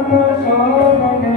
আনন্দ সারণে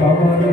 সমরে